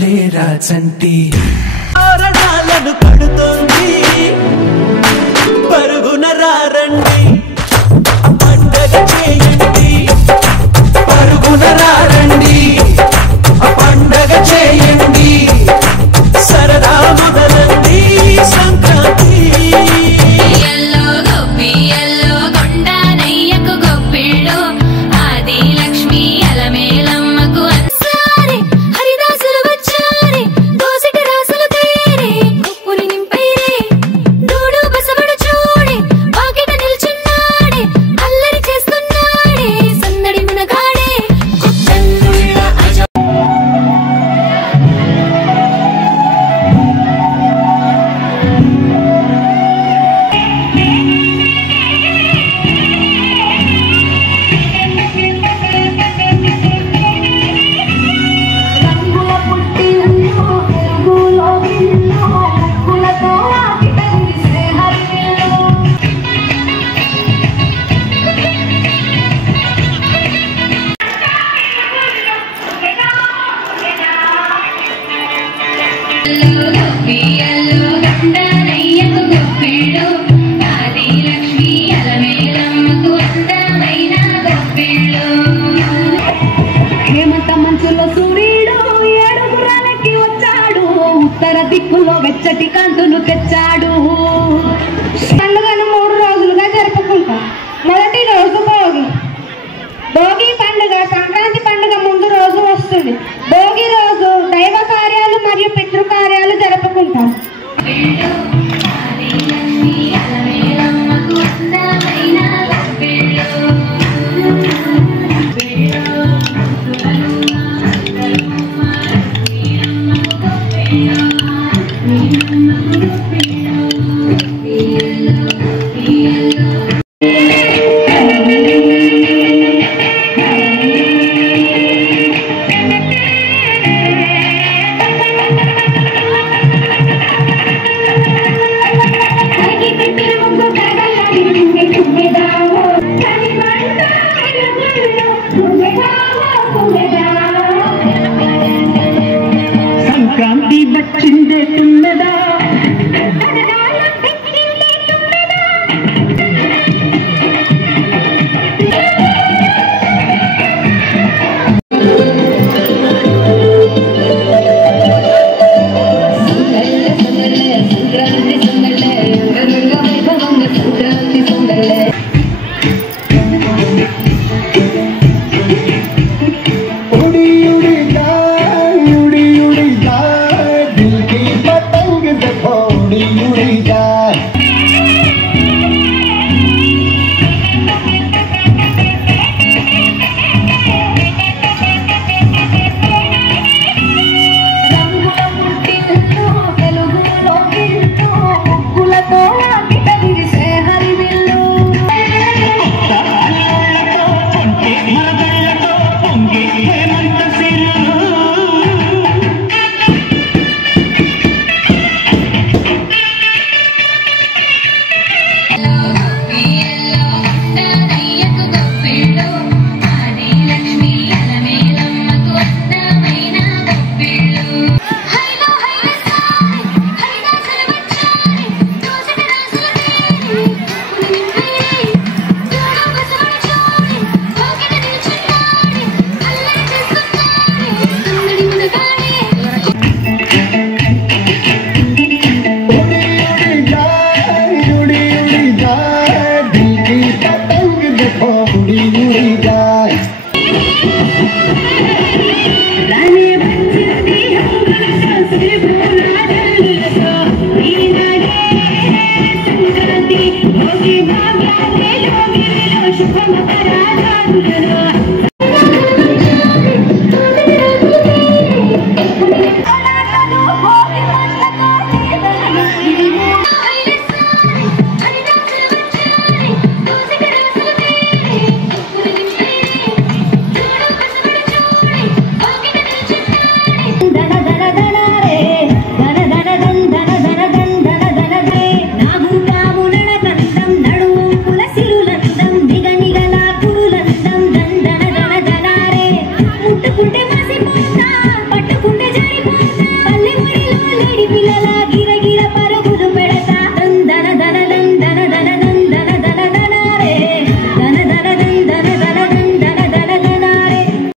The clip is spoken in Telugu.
లేరా చంటి ఆరణాలను కడుతోంది పరుగున రారండి పండగ చేయండి పరుగున రారండి పండగ చేయండి సరదా మొదలండి సంక్రాంతి ఎల్లో గొప్పి ఎల్లో కొండనయ్యకు గొప్పిళ్ళు ఆది లక్ష్మి అలమేలమ్మకు అన్సారి హరిదాసులు వచ్చారే దోసిటి రాసులు తేరే కుప్పుని నింపైరే దూడు బసవడు చూడే వాకిట నిల్చున్నాడే అల్లరి చేస్తున్నాడే సందడి మునగాడే గుట్టల్లుళ్ళ అజ రంగుల పుట్టిల్లు తెలుగులో ఇల్లు ముగ్గులతో వాకిట విరిసే హరివిల్లు ఎల్లో గొప్పి ఎల్లో కొండనయ్యకు గొప్పిళ్ళు ఆది లక్ష్మి అలమేలమ్మకు అందమైన గొప్పిళ్ళు హేమంత మంచులో సూర్యుడు ఏడుగురాలకి వచ్చాడు ఉత్తర దిక్కులో వెచ్చటి కాంతులు తెచ్చాడు పండుగను 3 రోజులుగా జరుపుకుంటాం. మొదటి రోజు భోగి. భోగి పండుగ సంక్రాంతి పండుగ ముందు రోజు వస్తుంది. భోగి రోజు దైవ కార్యాలు మరియు పితృకార్యాలు జరుపుకుంటాం. ఆది లక్ష్మి అలమేలమ్మకు అందమైన గొప్పిళ్ళు సంక్రాంతి వచ్చిందే తుమ్మెదా రంగుల పుట్టిల్లు తెలుగులో ఇల్లు ముగ్గులతో వాకిట విరిసే హరివిల్లు కొండనయ్యకు గొప్పిళ్ళు ఆది లక్ష్మి అలమేలమ్మకు అందమైన గొప్పిళ్ళు హైలో హైలసారి హరిదాసులు వచ్చారే దోసిటి రాసులు తేరే కుప్పుని నింపైరే దూడు బసవడు చూడే వాకిట నిల్చున్నాడే అల్లరి చేస్తున్నాడే సందడి మునగాడే రానే వచ్చింది శ్రీ భూనాథల్లిలో ఈనాడే సంక్రాంతి భోగి భాగ్యాలే యోగిలో శుభమకరాజాదులలో ముట్టుకుంటే మాసిపోతే పల్లె